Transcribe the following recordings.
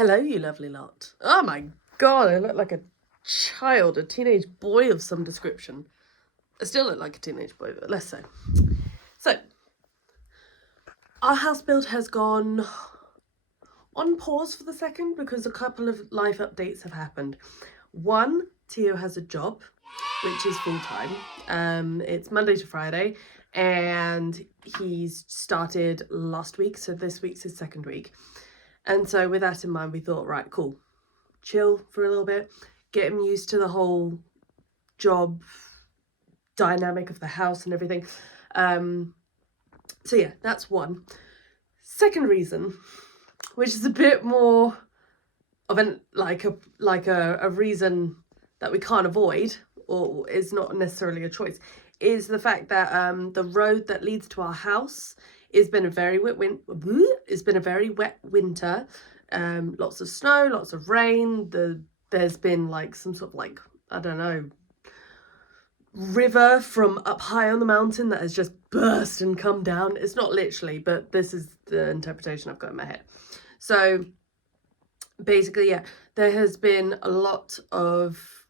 Hello, you lovely lot. Oh my god, I look like a child, a teenage boy of some description. I still look like a teenage boy, but less so. So, our house build has gone on pause for the second because a couple of life updates have happened. One, Tio has a job, which is full-time. It's Monday to Friday, and he's started last week, so this week's his second week. And so with that in mind, we thought, right, cool, chill for a little bit, get him used to the whole job dynamic of the house and everything. So yeah, that's one. Second reason, which is a bit more of an like a reason that we can't avoid, or is not necessarily a choice, is the fact that the road that leads to our house has been a very wet winter. Lots of snow, lots of rain. There's been like some sort of like, I don't know, river from up high on the mountain that has just burst and come down. It's not literally, but this is the interpretation I've got in my head. So basically, yeah, there has been a lot of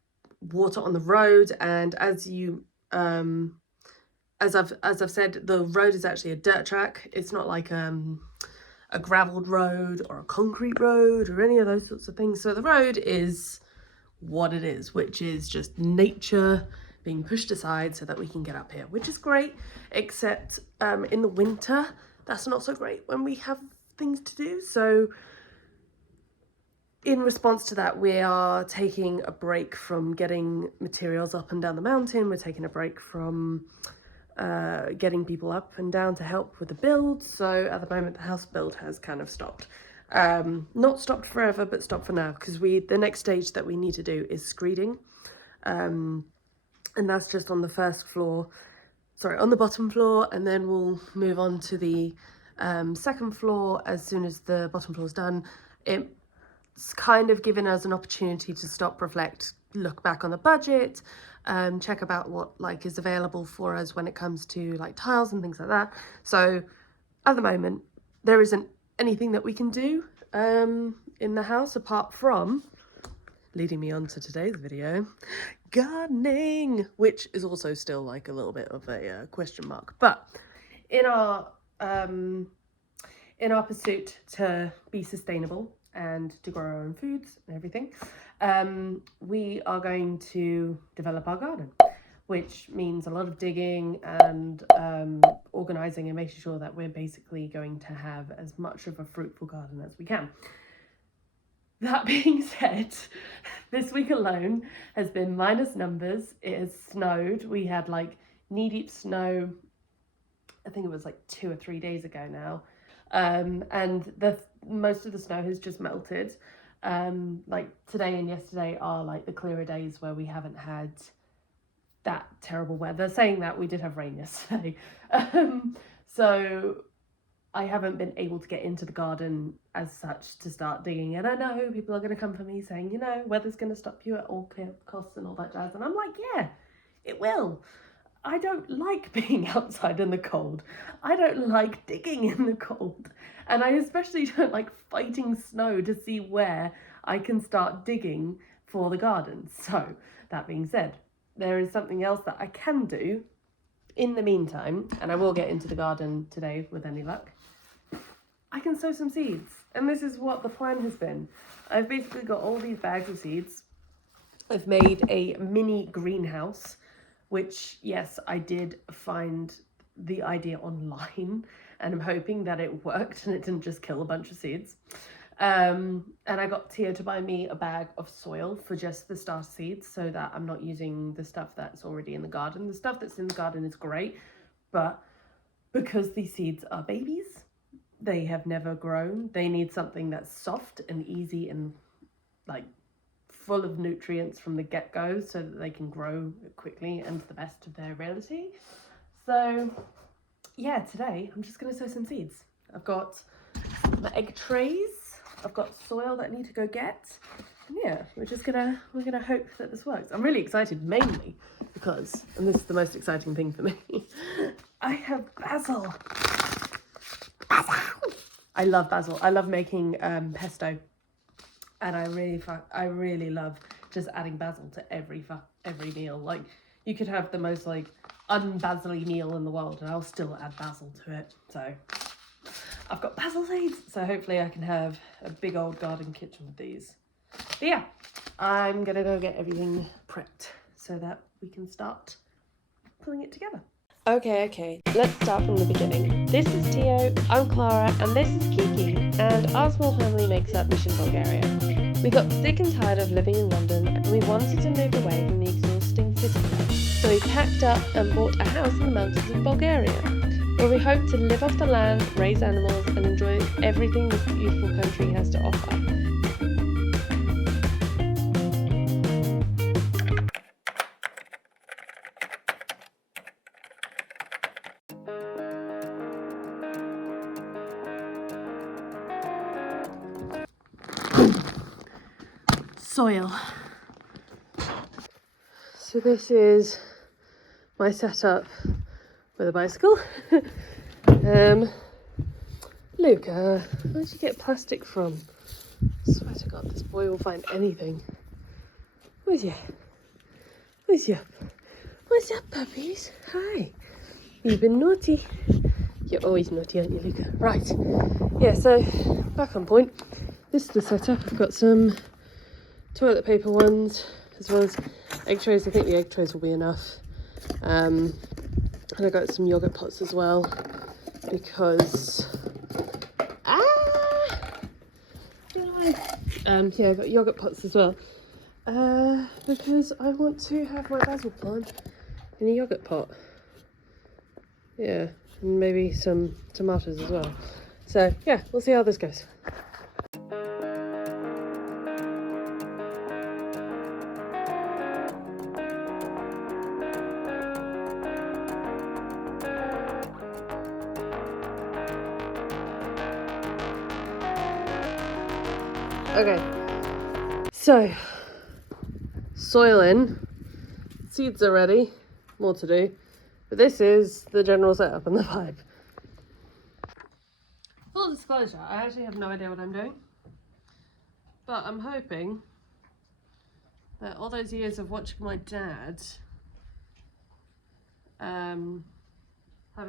water on the road, and as I've said, the road is actually a dirt track. It's not like a gravelled road or a concrete road or any of those sorts of things. So the road is what it is, which is just nature being pushed aside so that we can get up here, which is great, except in the winter, that's not so great when we have things to do. So in response to that, we are taking a break from getting materials up and down the mountain. We're taking a break from getting people up and down to help with the build. So at the moment, the house build has kind of stopped. Not stopped forever, but stopped for now, because the next stage that we need to do is screeding. And that's just on the on the bottom floor, and then we'll move on to the second floor as soon as the bottom floor is done. It's kind of given us an opportunity to stop, reflect, look back on the budget, check about what like is available for us when it comes to like tiles and things like that. So at the moment, there isn't anything that we can do in the house apart from, leading me on to today's video, gardening, which is also still like a little bit of a question mark. But in our pursuit to be sustainable and to grow our own foods and everything, we are going to develop our garden, which means a lot of digging and organising and making sure that we're basically going to have as much of a fruitful garden as we can. That being said, this week alone has been minus numbers. It has snowed. We had like knee-deep snow, I think it was like 2 or 3 days ago now. And most of the snow has just melted. Like today and yesterday are like the clearer days where we haven't had that terrible weather. Saying that, we did have rain yesterday. So I haven't been able to get into the garden as such to start digging. And I know people are going to come for me saying, you know, weather's going to stop you at all costs and all that jazz. And I'm like, yeah, it will. I don't like being outside in the cold. I don't like digging in the cold. And I especially don't like fighting snow to see where I can start digging for the garden. So that being said, there is something else that I can do in the meantime, and I will get into the garden today with any luck. I can sow some seeds, and this is what the plan has been. I've basically got all these bags of seeds. I've made a mini greenhouse, which, yes, I did find the idea online, and I'm hoping that it worked and it didn't just kill a bunch of seeds. And I got Tia to buy me a bag of soil for just the starter seeds, so that I'm not using the stuff that's already in the garden. The stuff that's in the garden is great, but because these seeds are babies, they have never grown. They need something that's soft and easy and like full of nutrients from the get-go so that they can grow quickly and to the best of their ability. So yeah, today I'm just going to sow some seeds. I've got my egg trays. I've got soil that I need to go get. And yeah, we're gonna hope that this works. I'm really excited, mainly because, and this is the most exciting thing for me, I have basil. I love basil. I love making pesto. And I really love just adding basil to every meal. Like, you could have the most like unbasil-y meal in the world and I'll still add basil to it. So I've got basil seeds, so hopefully I can have a big old garden kitchen with these. But yeah, I'm gonna go get everything prepped so that we can start pulling it together. Okay, let's start from the beginning. This is Tio, I'm Clara, and this is Kiki, and our small family makes up Mission.Bulgaria. We got sick and tired of living in London, and we wanted to move away from the exhausting city life. So we packed up and bought a house in the mountains of Bulgaria, where we hope to live off the land, raise animals, and enjoy everything this beautiful country has to offer. Soil. So this is my setup with a bicycle. Luca, where'd you get plastic from? I swear to God, this boy will find anything. Where's you? Where's you? What's up, puppies? Hi. You've been naughty. You're always naughty, aren't you, Luca? Right. Yeah, so back on point. This is the setup. I've got some toilet paper ones, as well as egg trays. I think the egg trays will be enough. And I got some yogurt pots as well, because yeah, I got yogurt pots as well, because I want to have my basil plant in a yogurt pot. Yeah, and maybe some tomatoes as well. So yeah, we'll see how this goes. Okay, so soil in, seeds are ready, more to do, but this is the general setup and the vibe. Full disclosure, I actually have no idea what I'm doing, but I'm hoping that all those years of watching my dad having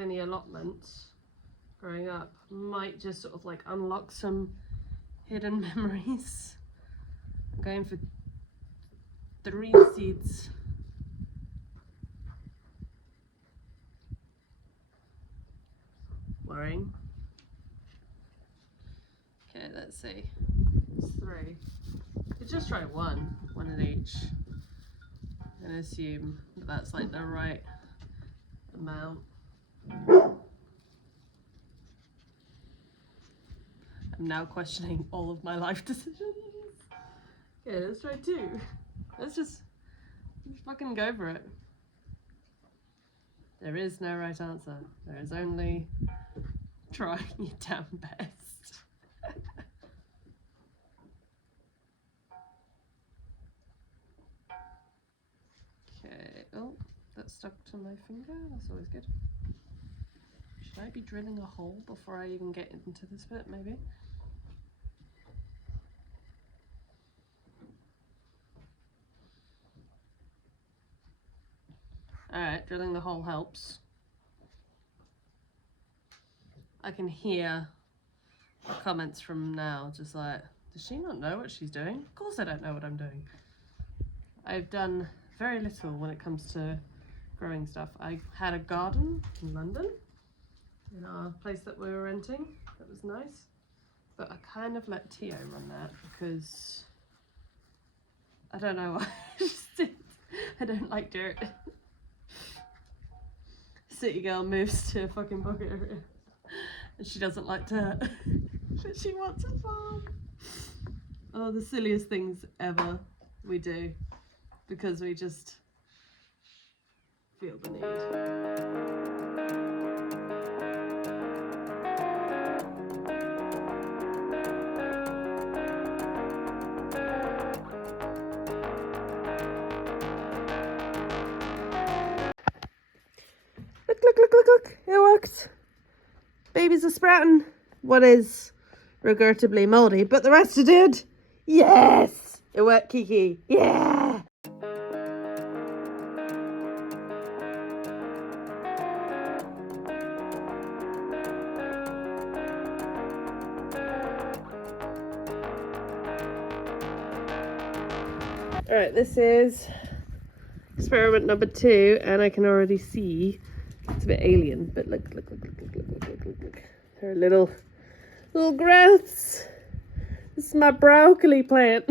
the allotments growing up might just sort of like unlock some hidden memories. I'm going for 3 seeds. Worrying. Okay, let's see. It's 3. Could just try one in each, and assume that that's like the right amount. I'm now questioning all of my life decisions. Okay, let's try 2. Let's just fucking go for it. There is no right answer. There is only trying your damn best. Okay, oh, that stuck to my finger. That's always good. Should I be drilling a hole before I even get into this bit, maybe? Alright, drilling the hole helps. I can hear the comments from now, just like, does she not know what she's doing? Of course I don't know what I'm doing. I've done very little when it comes to growing stuff. I had a garden in London, in our place that we were renting. That was nice. But I kind of let Tio run that because I don't know why. I don't like dirt. City girl moves to fucking Bulgaria and she doesn't like dirt, but she wants a farm. Oh, the silliest things ever we do because we just feel the need. Look, it worked. Babies are sprouting. What is regrettably mouldy, but the rest are dead. Yes! It worked, Kiki. Yeah! Alright, this is experiment number 2, and I can already see it's a bit alien, but look. There are little growths. This is my broccoli plant.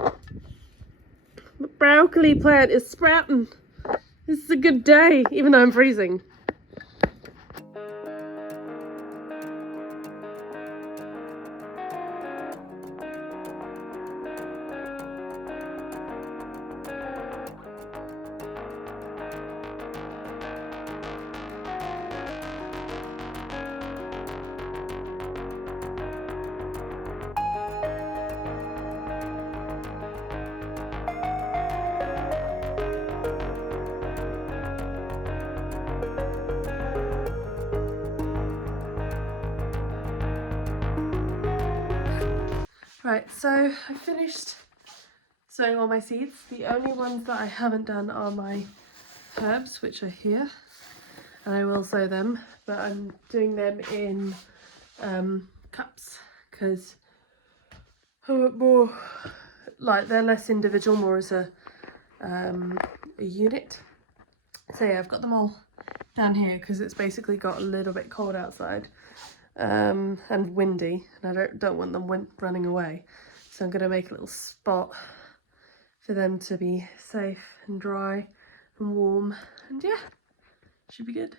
My broccoli plant is sprouting. This is a good day, even though I'm freezing. Right, so I finished sowing all my seeds. The only ones that I haven't done are my herbs, which are here, and I will sow them, but I'm doing them in cups because I want more, like, they're less individual, more as a unit. So yeah, I've got them all down here because it's basically got a little bit cold outside. And windy, and I don't want them running away, so I'm going to make a little spot for them to be safe and dry and warm, and yeah, should be good.